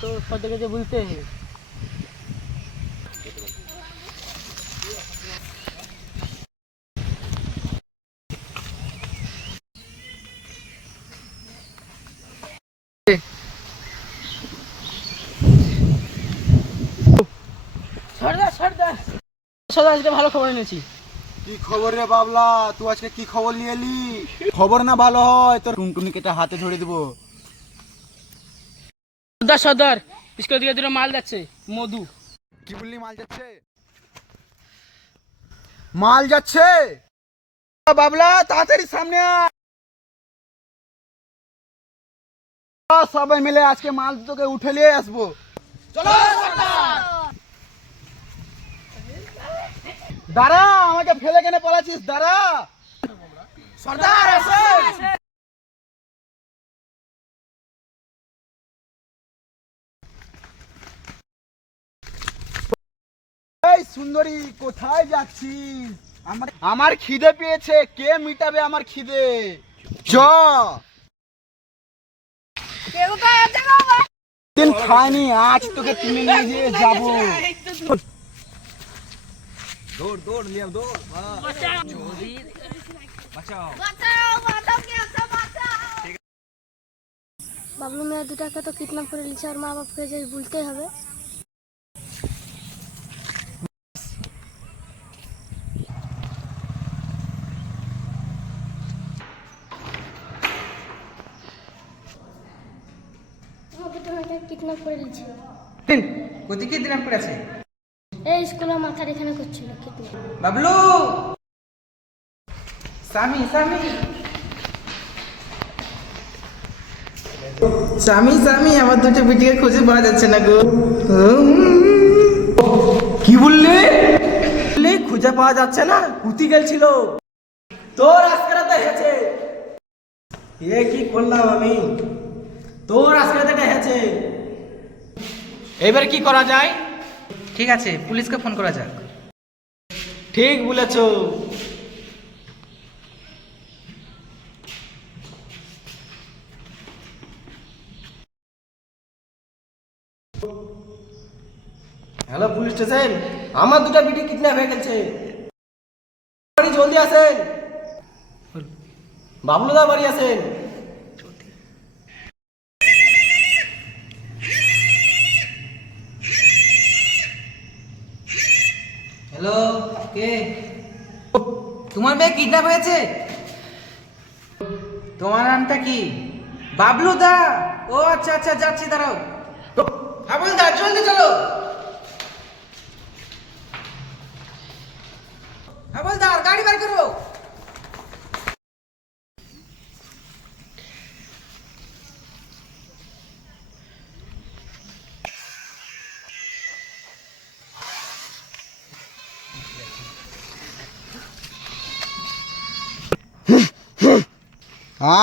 तो सब जगह बोलते हैं। আজকে ভালো খবর এনেছি। কি খবর রে বাবলা, তুই আজকে কি খবর নিয়ে এলি? খবর না ভালো হয় তোর টুনটুনিকে একটা হাতে ধরে দেবো। সর্দার সর্দার স্কুল দিকে দুটো মাল যাচ্ছে, মধু। কি বললি? মাল যাচ্ছে? মাল যাচ্ছে? বাবলা তাড়াতাড়ি সামনে আয়। সবাই মিলে আজকে মাল তোকে উঠে নিয়ে আসবো। চলো দাঁড়া, আমাকে ফেলে কেন পলাচ্ছিস? দাঁড়া সর্দার আসে। এই সুন্দরী, কোথায় যাচ্ছিস? আমার খিদে পেয়েছে, কে মিটাবে আমার খিদে? চ দিন খাইনি, আজ তোকে তুমি নিয়ে গিয়ে যাবো। দৌড় দৌড় লিয়া দৌড়। বাবলু মেয়ে দুটাকে তো কিডন্যাপ করে নিচ্ছে, আর মা বাপকে যে বলতেই হবে। কিডন্যাপ করে নিচ্ছে। কোথায় কিডন্যাপ করেছে? এই স্কুলের মাথার এখানে করছিল কিডন্যাপ। বাবলু, স্বামী স্বামী স্বামী স্বামী, আমার দুটো বিটিকে খুঁজে পাওয়া যাচ্ছে না গো। কি বললি? খুঁজে পাওয়া যাচ্ছে না? কুতি গেছিল তোর আজকে রাতে হয়েছে। এ কি করলাম আমি? তোর আজকে রাতে হয়েছে। এবার কি করা যায়? ঠিক আছে, পুলিশকে ফোন করা যাক। ঠিক বলেছো। হ্যালো পুলিশ স্টেশন, আমার দুটো বিটি কিডন্যাপ হয়ে গেছে, জলদি আসেন। বাবলুদা বাড়ি আসেন। হ্যালো, কে? তোমার মেয়ে কিডন্যাপ হয়েছে? তোমার নামটা কি? বাবলু দা? ও আচ্ছা আচ্ছা, যাচ্ছি, দাঁড়াও। হাবলদার জলদি চলো। হাবলদার গাড়ি বার করো।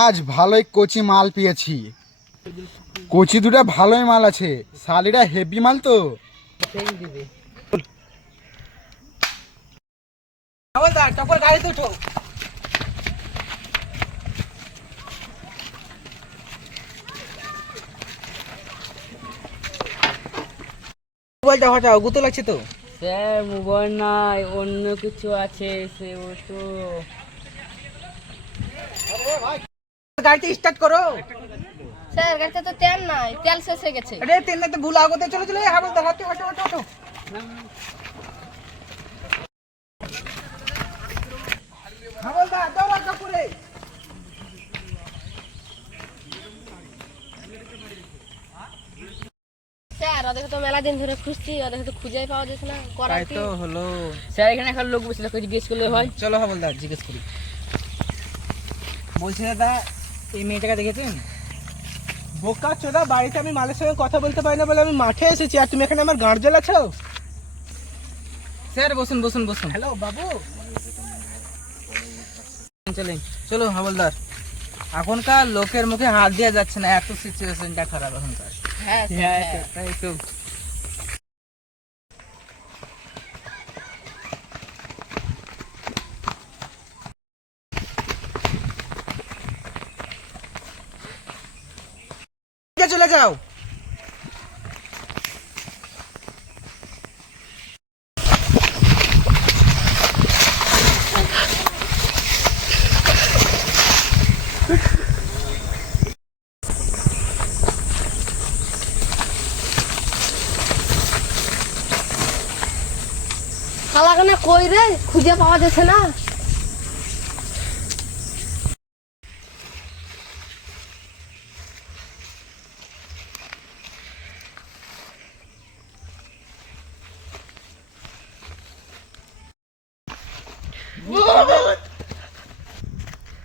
আজ ভালোই কচি মাল পেয়েছি। কচি দুটা ভালোই মাল আছে, শালিরা হেভি মাল তো। হাবলদার চপ্পল গাড়িতে উঠো। মোবাইলটা হটাও, গুতো লাগছে তো। স্যার মোবাইল নাই, অন্য কিছু আছে, সে ও তো। গাড়িতে স্টার্ট করো। স্যার গাড়িতে তো তেল নাই, তেল শেষ হয়ে গেছে। আরে তেল না তো ভুল আগতে, চলো চলো। হাবলদার হাঁটো হাঁটো হাঁটো হাঁটো। হাবলদার দৌড়া কাপুরে। স্যার ওদেরকে তো মেলা দিন ধরে খুঁজছি, ওদেরকে তো খুঁজেই পাওয়া যাচ্ছে না। করাই তাই তো হলো। স্যার এখানে একটা লোক বসে জিজ্ঞেস করলে হয়। চলো হাবলদার জিজ্ঞেস করি। বলছি দাদা, এই মেয়েটাকে দেখেছেন? বোকা চোদা, বাড়িতে আমি মালের সঙ্গে কথা বলতে পারি না বলে আমি মাঠে এসেছি, আর তুমি এখানে আমার গাঁড় জ্বালাছো। স্যার বসুন বসুন বসুন। হ্যালো বাবু। চলেন চলো হাবলদার। এখনকার লোকের মুখে হাত দেওয়া যাচ্ছে না, এত সিচুয়েশনটা খারাপ এখনকার। হ্যাঁ তাই তো। চলে যাও। না কই রে, খুঁজে পাওয়া যাচ্ছে না।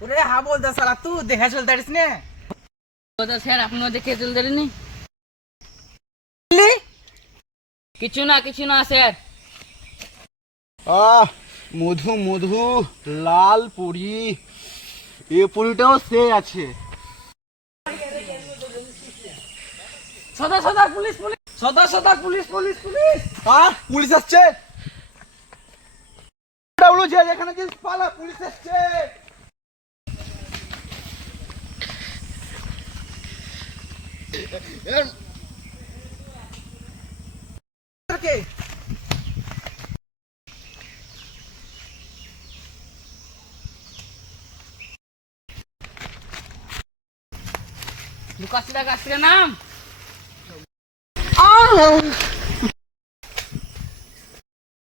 ওরে হ্যাঁ বল দা সালা তুই দেখা চল দাঁড়িস না তো স্যার আপনিও দেখে চলতে পারেননি? কিছু না স্যার। মধু মধু লাল পরি, এ পরিটাও সে আছে। সদা পুলিশ পুলিশ, সদা পুলিশ পুলিশ পুলিশ। পুলিশ আসছে। ডাবলু যে এখানে যে পালা, পুলিশ আসছে। লুকাচ্ছিটা কাছটা নাম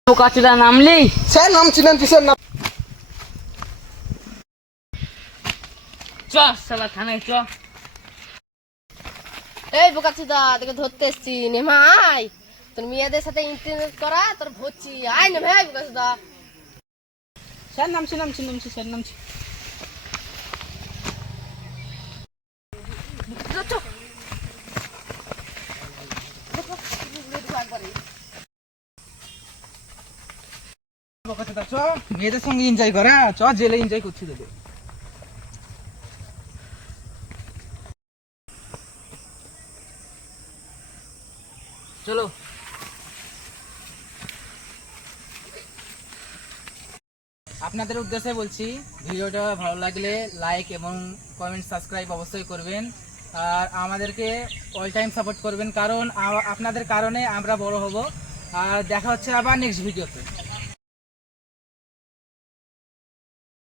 লুকাচ্ছিটা নামলি? স্যার নামছিলেন কিসের নাম? চ শালা থানায় চ। এই বোকাচুদা, তোকে ধরতে এসছি, নেমা আয়। তোর মেয়েদের সাথে ইন্টারনেট করা তোর ভর্তি, আয় নেমে আয় বোকাচুদা। স্যার নামছি স্যার নামছি। চ মেয়েদের সঙ্গে এনজয় করা, চ জেলে এনজয় করছি তোদের। চলো। আপনাদের উদ্দেশ্যে বলছি, ভিডিওটা ভালো লাগলে লাইক এবং কমেন্ট সাবস্ক্রাইব অবশ্যই করবেন, আর আমাদেরকে অল টাইম সাপোর্ট করবেন, কারণ আপনাদের কারণে আমরা বড় হব। আর দেখা হচ্ছে আবার নেক্সট ভিডিওতে।